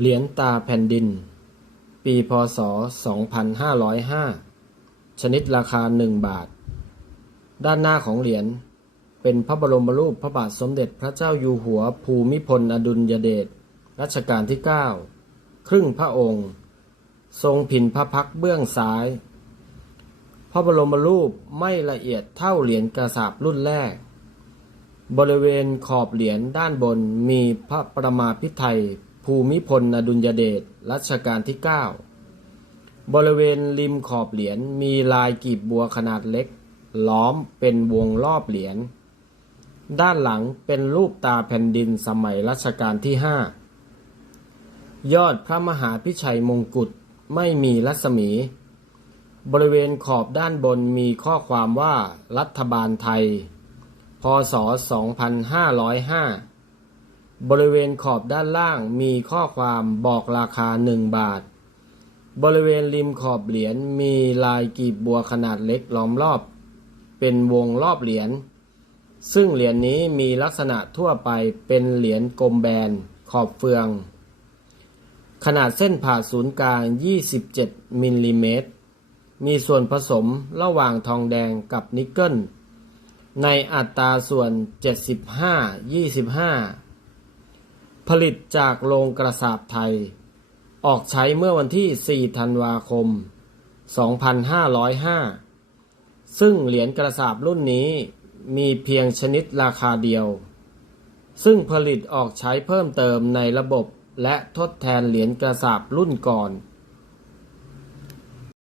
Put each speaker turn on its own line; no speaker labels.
เหรียญตาแผ่นดิน ปีพศ 2505 ชนิดราคา 1 บาท ด้านหน้าของเหรียญ เป็นพระบรมรูปพระบาทสมเด็จพระเจ้าอยู่หัวภูมิพลอดุลยเดชรัชกาลที่ 9 ครึ่งพระองค์ ทรงผินพระพักเบื้องซ้าย พระบรมรูปไม่ละเอียดเท่าเหรียญกระสาบรุ่นแรก บริเวณขอบเหรียญด้านบนมีพระประมาพิไทย ภูมิพลอดุลยเดชรัชกาลที่ 9 บริเวณริมขอบเหรียญมีลายกีบบัวขนาดเล็ก ล้อมเป็นวงรอบเหรียญ ด้านหลังเป็นรูปตาแผ่นดินสมัยรัชกาลที่ 5 ยอดพระมหาพิชัยมงกุฎไม่มีรัศมี บริเวณขอบด้านบนมีข้อความว่ารัฐบาลไทย พศ 2505 บริเวณขอบด้านล่างมีข้อความบอกราคา 1 บาท บริเวณริมขอบเหรียญมีลายกีบบัวขนาดเล็กล้อมรอบ เป็นวงรอบเหรียญ ซึ่งเหรียญนี้มีลักษณะทั่วไปเป็นเหรียญกลมแบนขอบเฟือง ขนาดเส้นผ่าศูนย์กลาง 27 มิลลิเมตร มีส่วนผสมระหว่างทองแดงกับนิกเกิล ในอัตราส่วน 75-25 ผลิตจากโรงกระสาบไทย ออกใช้เมื่อวันที่ 4 ธันวาคม 2505 ซึ่งเหรียญกระสาบรุ่นนี้มีเพียงชนิดราคาเดียว ซึ่งผลิตออกใช้เพิ่มเติมในระบบและทดแทนเหรียญกระสาบรุ่นก่อน